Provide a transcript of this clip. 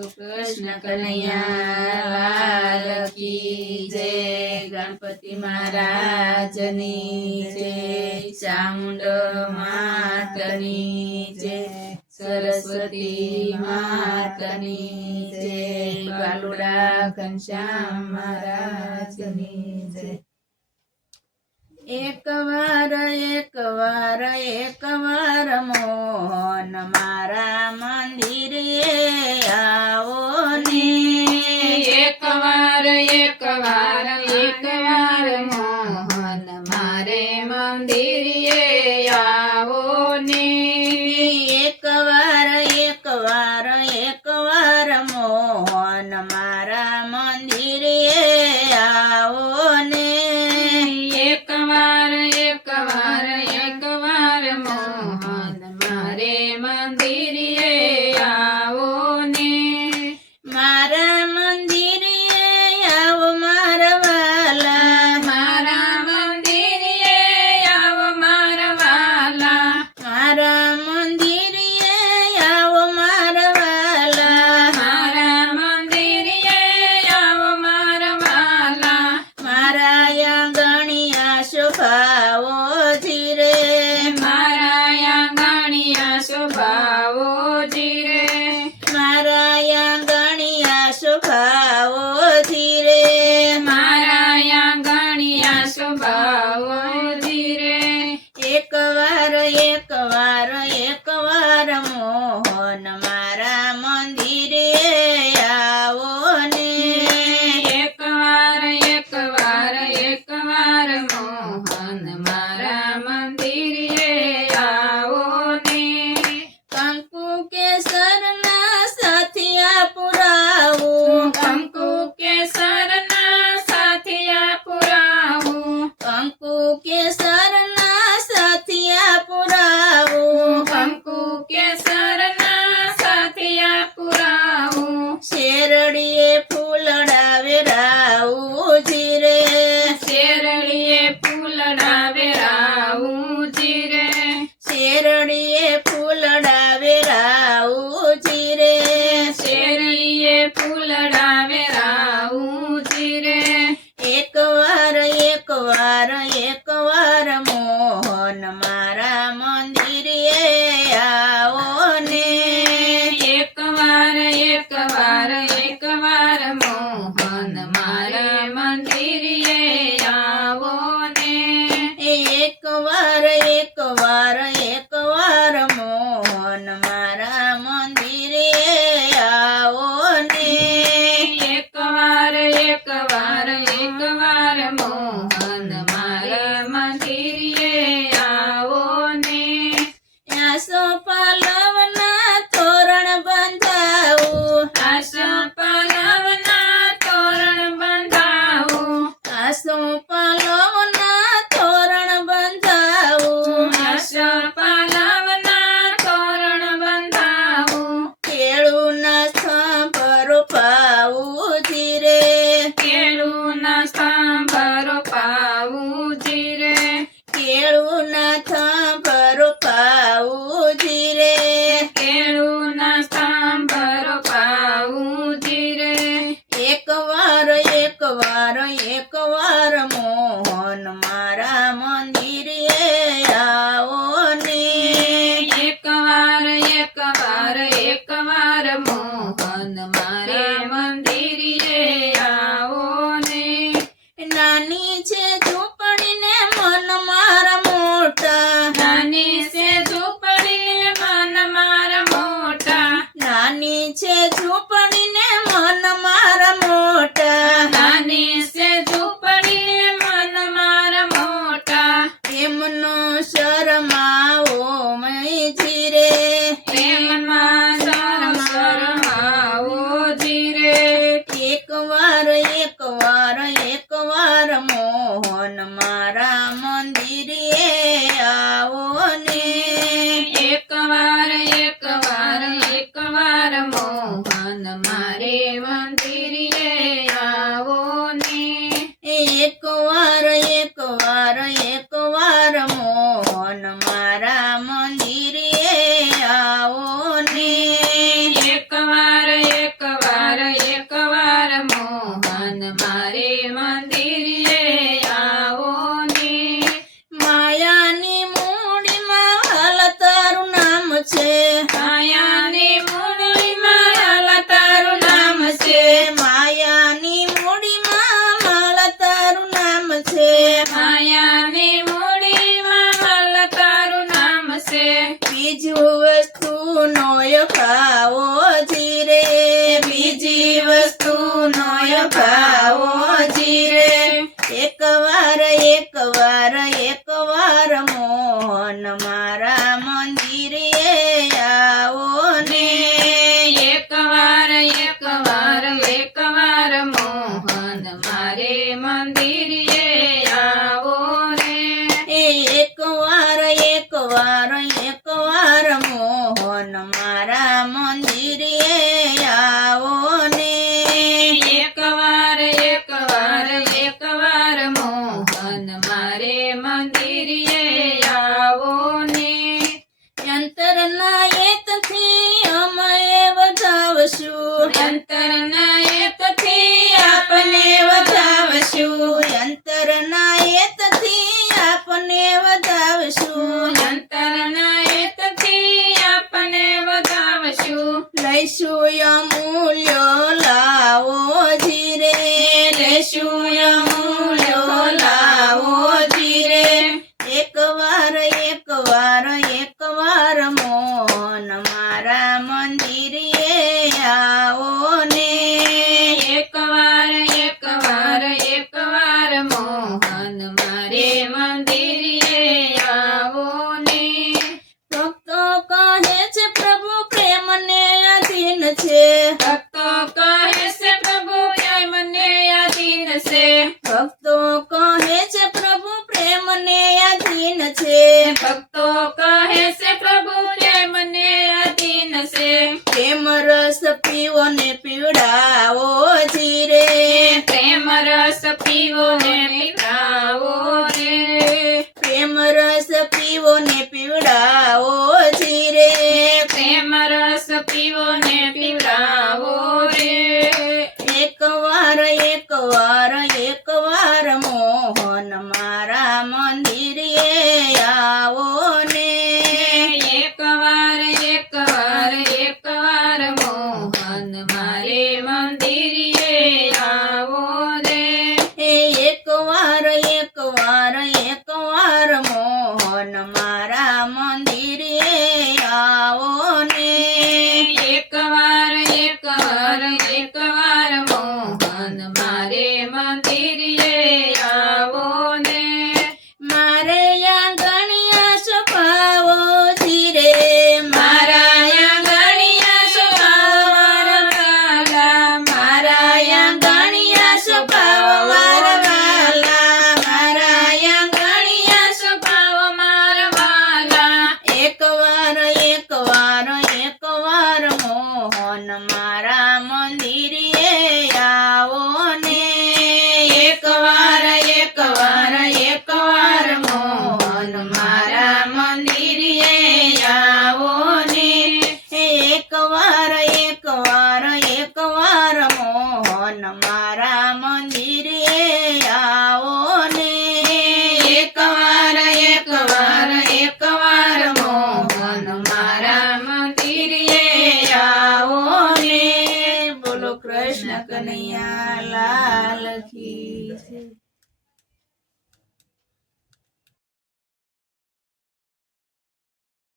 કૃષ્ણ કનૈયા કી જય. ગણપતિ મહારાજની જય. ચામુંડ માતની જય સરસ્વતી માતની જય. બાલુડા ઘનશ્યામ મહારાજની જય. એક વાર એક વાર એક વાર મોહન મારા મંદિરે આવો ને. એક વાર એક વાર Yeah. alaikum. મંદિરે અભાવો જીરે બીજી વસ્તુ વસ્તુનો અભાવો જીરે. એકવાર એકવાર એકવાર એકવાર પીવો ને પીવડાવો રે પ્રેમ રસ પીવો ને પીવડાવો જી રે પ્રેમ રસ પીવો ને પીવડાવો રે એક વાર એક વાર એક વાર મોહન મારા મંદિરે આવો ને. એક વાર એક વાર એક વાર મોહન મારે મંદિરે